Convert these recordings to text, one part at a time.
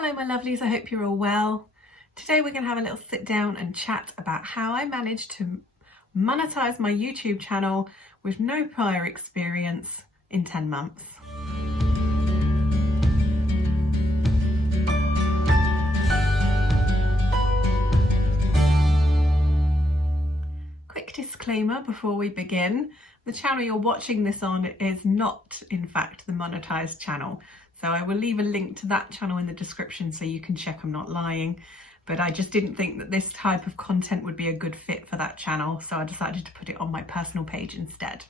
Hello my lovelies, I hope you're all well. Today we're going to have a little sit down and chat about how I managed to monetize my YouTube channel with no prior experience in 10 months. Quick disclaimer before we begin, the channel you're watching this on is not in fact the monetized channel. So I will leave a link to that channel in the description so you can check I'm not lying. But I just didn't think that this type of content would be a good fit for that channel, so I decided to put it on my personal page instead.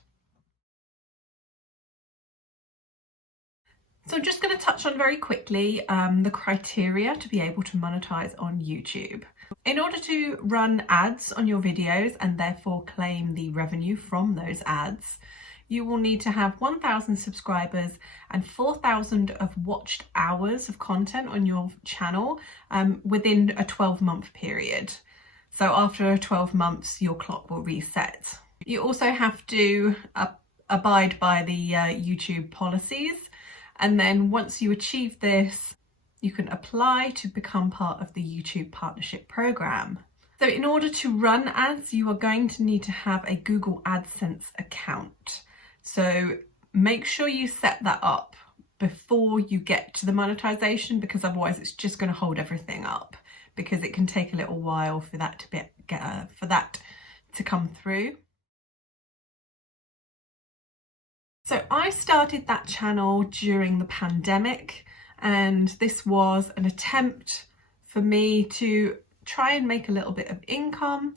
So I'm just going to touch on very quickly the criteria to be able to monetize on YouTube. In order to run ads on your videos and therefore claim the revenue from those ads, you will need to have 1,000 subscribers and 4,000 of watched hours of content on your channel within a 12-month period. So after 12 months, your clock will reset. You also have to abide by the YouTube policies. And then once you achieve this, you can apply to become part of the YouTube Partnership Program. So in order to run ads, you are going to need to have a Google AdSense account. So make sure you set that up before you get to the monetization, because otherwise it's just going to hold everything up, because it can take a little while for that to come through. So I started that channel during the pandemic, and this was an attempt for me to try and make a little bit of income.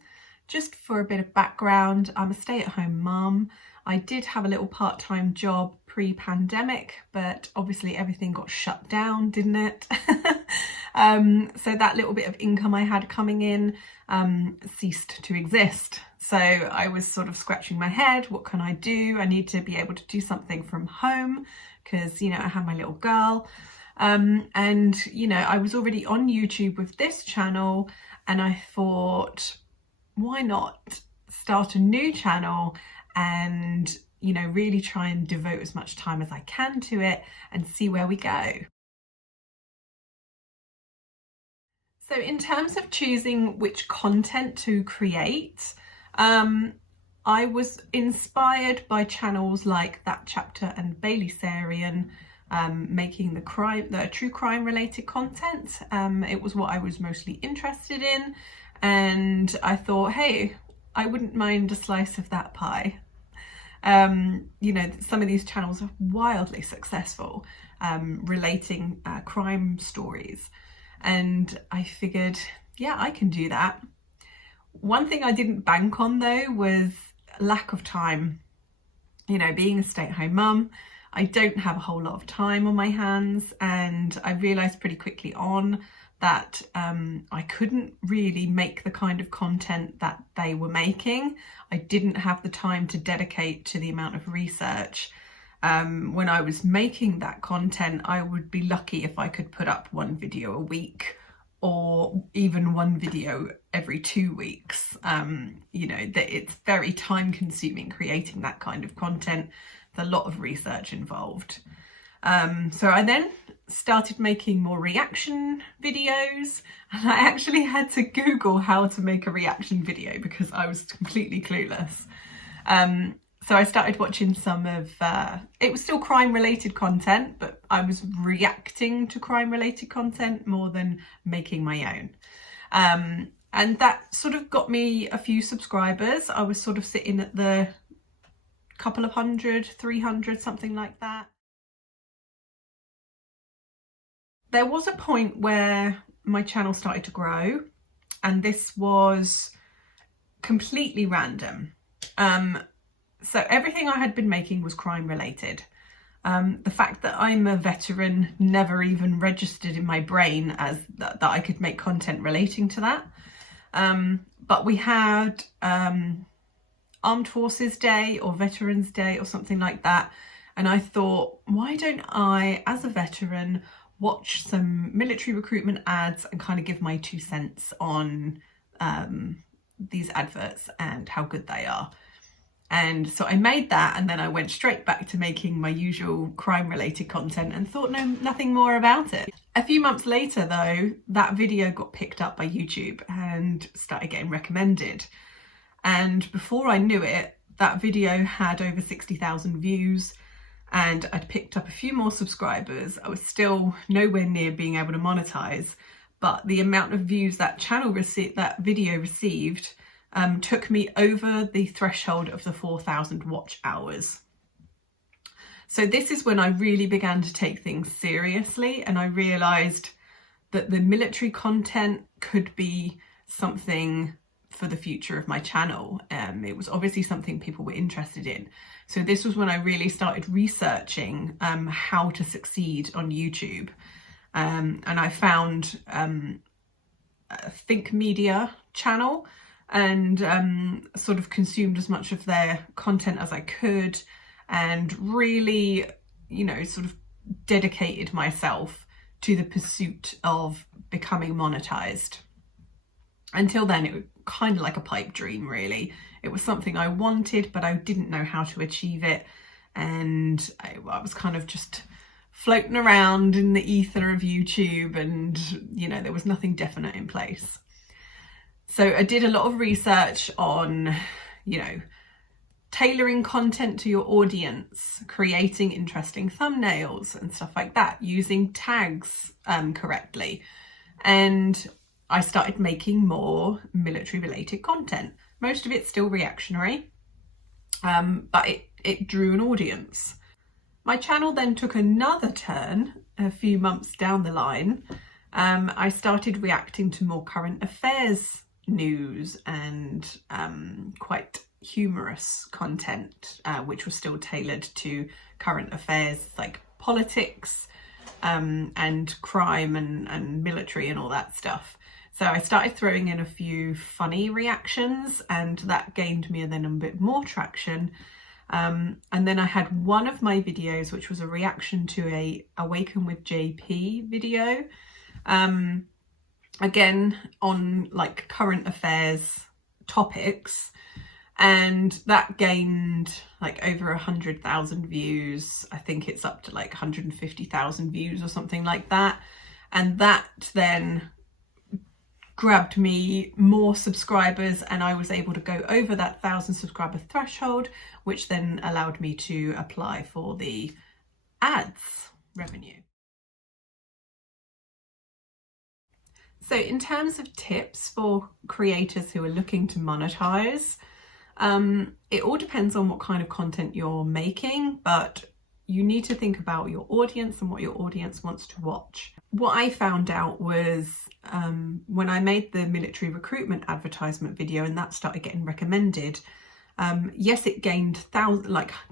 Just for a bit of background, I'm a stay-at-home mum. I did have a little part-time job pre-pandemic, but obviously everything got shut down, didn't it? So that little bit of income I had coming in ceased to exist. So I was sort of scratching my head, what can I do? I need to be able to do something from home because, you know, I have my little girl. And, you know, I was already on YouTube with this channel, and I thought, why not start a new channel and, you know, really try and devote as much time as I can to it and see where we go. So in terms of choosing which content to create, I was inspired by channels like That Chapter and Bailey Sarian, making the true crime related content. It was what I was mostly interested in, and I thought, hey, I wouldn't mind a slice of that pie. You know, some of these channels are wildly successful, relating crime stories, and I figured, yeah, I can do that. One thing I didn't bank on though was lack of time. You know, being a stay-at-home mum, I don't have a whole lot of time on my hands, and I realised pretty quickly on that I couldn't really make the kind of content that they were making. I didn't have the time to dedicate to the amount of research. When I was making that content, I would be lucky if I could put up one video a week, or even one video every 2 weeks. You know, that it's very time consuming creating that kind of content. There's a lot of research involved. So I then started making more reaction videos, and I actually had to Google how to make a reaction video because I was completely clueless. So I started watching some of, it was still crime related content, but I was reacting to crime related content more than making my own. And that sort of got me a few subscribers. I was sort of sitting at the couple of 100, 300, something like that. There was a point where my channel started to grow, and this was completely random. So everything I had been making was crime related. The fact that I'm a veteran never even registered in my brain as that I could make content relating to that. But we had Armed Forces Day or Veterans Day or something like that. And I thought, why don't I, as a veteran, watch some military recruitment ads and kind of give my 2 cents on these adverts and how good they are. And so I made that, and then I went straight back to making my usual crime related content and thought nothing more about it. A few months later though, that video got picked up by YouTube and started getting recommended. And before I knew it, that video had over 60,000 views, and I'd picked up a few more subscribers. I was still nowhere near being able to monetize, but the amount of views that video received took me over the threshold of the 4,000 watch hours. So this is when I really began to take things seriously, and I realized that the military content could be something for the future of my channel. It was obviously something people were interested in. So this was when I really started researching how to succeed on YouTube. And I found a Think Media channel and sort of consumed as much of their content as I could, and really, you know, sort of dedicated myself to the pursuit of becoming monetized. Until then, it was kind of like a pipe dream, really. It was something I wanted, but I didn't know how to achieve it. And I was kind of just floating around in the ether of YouTube, and, you know, there was nothing definite in place. So I did a lot of research on, you know, tailoring content to your audience, creating interesting thumbnails and stuff like that, using tags correctly. And I started making more military related content. Most of it's still reactionary, but it drew an audience. My channel then took another turn a few months down the line. I started reacting to more current affairs news and quite humorous content, which was still tailored to current affairs like politics and crime and military and all that stuff. So I started throwing in a few funny reactions, and that gained me then a bit more traction. And then I had one of my videos, which was a reaction to a Awaken with JP video. Again, on like current affairs topics, and that gained like over 100,000 views. I think it's up to like 150,000 views or something like that. And that then grabbed me more subscribers, and I was able to go over that 1,000 subscriber threshold, which then allowed me to apply for the ads revenue. So in terms of tips for creators who are looking to monetize, it all depends on what kind of content you're making, but you need to think about your audience and what your audience wants to watch. What I found out was when I made the military recruitment advertisement video and that started getting recommended, yes, it gained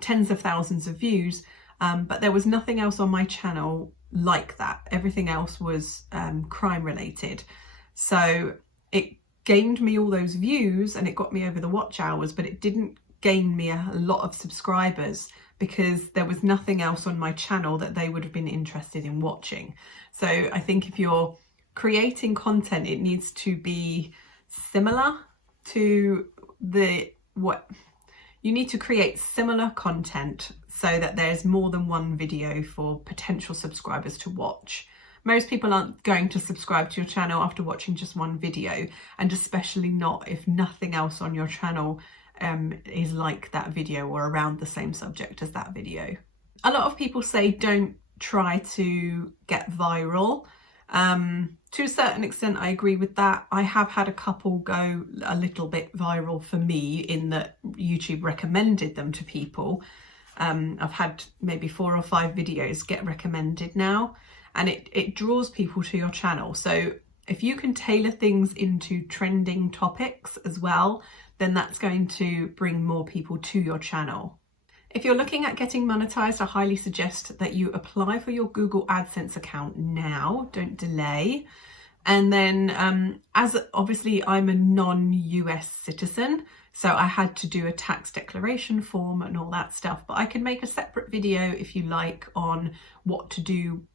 tens of thousands of views, but there was nothing else on my channel like that. Everything else was crime related. So it gained me all those views and it got me over the watch hours, but it didn't gain me a lot of subscribers because there was nothing else on my channel that they would have been interested in watching. So I think if you're creating content, it needs to be similar to you need to create similar content so that there's more than one video for potential subscribers to watch. Most people aren't going to subscribe to your channel after watching just one video, and especially not if nothing else on your channel is like that video or around the same subject as that video. A lot of people say don't try to get viral. To a certain extent, I agree with that. I have had a couple go a little bit viral for me in that YouTube recommended them to people. I've had maybe 4 or 5 videos get recommended now, and it draws people to your channel. So if you can tailor things into trending topics as well, then that's going to bring more people to your channel. If you're looking at getting monetized, I highly suggest that you apply for your Google AdSense account now, don't delay. And then as obviously I'm a non-US citizen, so I had to do a tax declaration form and all that stuff, but I can make a separate video if you like on what to do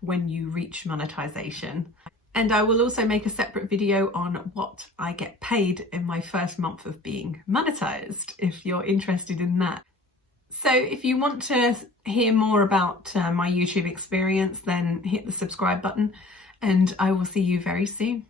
when you reach monetization. And I will also make a separate video on what I get paid in my first month of being monetized, if you're interested in that. So if you want to hear more about my YouTube experience, then hit the subscribe button, and I will see you very soon.